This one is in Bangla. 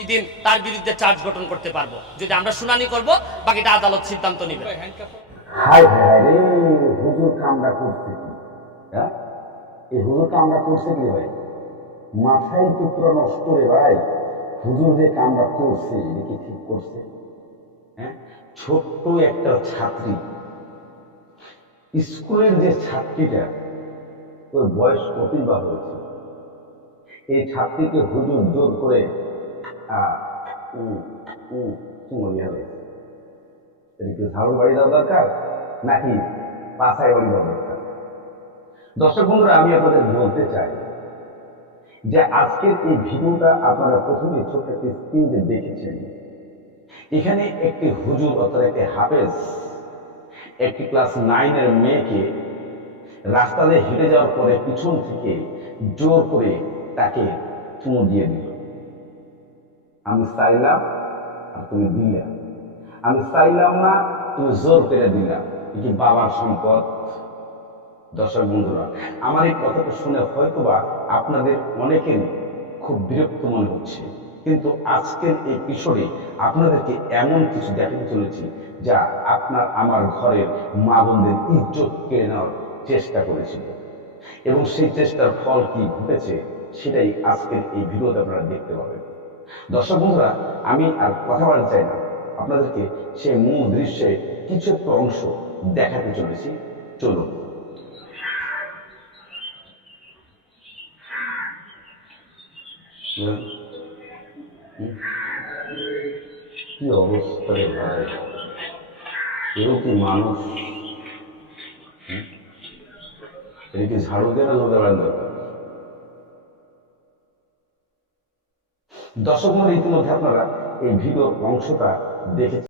ওই দিন তার বিরুদ্ধে চার্জ গঠন করতে পারব। যদি আমরা শুনানি করব, বাকিটা আদালত সিদ্ধান্ত নেবে। হাই হাই হুজুর কামটা করছে হ্যাঁ? এই হুজুর কামটা করছে কি ভাই? মাথায় তো নষ্ট রে ভাই। হুজুর যে কামটা করছে, এটা কি ঠিক করছে? হ্যাঁ? ছোট্ট একটা ছাত্রী। স্কুলের যে ছাত্রীটা, ওর বয়স কতই বা হয়েছে। এই ছাত্রীকে হুজুর জোর করে উ চুমনিয়া হয়েছে এটা কি ঝাড়ু বাড়ি দেওয়া দরকার নাকি পাশায় বাড়ি দেওয়া দরকার দর্শক বন্ধুরা আমি আপনাদের বলতে চাই যে আজকের এই ভিডিওটা আপনারা প্রথমে ছোট্ট একটি স্ক্রিনে দেখেছেন এখানে একটি হুজুর অর্থাৎ একটি হাফেজ একটি ক্লাস নাইনের মেয়েকে রাস্তা দিয়ে হেঁটে যাওয়ার পরে পিছন থেকে জোর করে তাকে চুমু দিয়ে দিল আমি চাইলাম আর তুমি দিলা। আমি চাইলাম না, তুমি জোর করে দিলা। এটি বাবার সম্পদ? দর্শক বন্ধুরা, আমার এই কথাটা শুনে হয়তোবা আপনাদের অনেকেরই খুব বিরক্ত মনে হচ্ছে। কিন্তু আজকের এই কিশোরে আপনাদেরকে এমন কিছু দেখাতে চলেছি যা আপনার আমার ঘরের মা বোনদের ইজ্জত কেড়ে নেওয়ার চেষ্টা করেছিল এবং সেই চেষ্টার ফল কি ঘটেছে, সেটাই আজকের এই ভিডিওতে আপনারা দেখতে পাবেন। দর্শক বন্ধুরা, আমি আর কথা বলতে চাই না। আপনাদেরকে সেই মূল দৃশ্যে কিছু একটা অংশ দেখাতে চলেছি। চলুন? কি অবস্থা রে ভাই? কেউ কি মানুষ? হুম? এটা কি ঝাড়ু না লোকের দরকার। দর্শক মনে ইতিমধ্যে আপনারা এই ভিডিওর অংশটা দেখেছেন।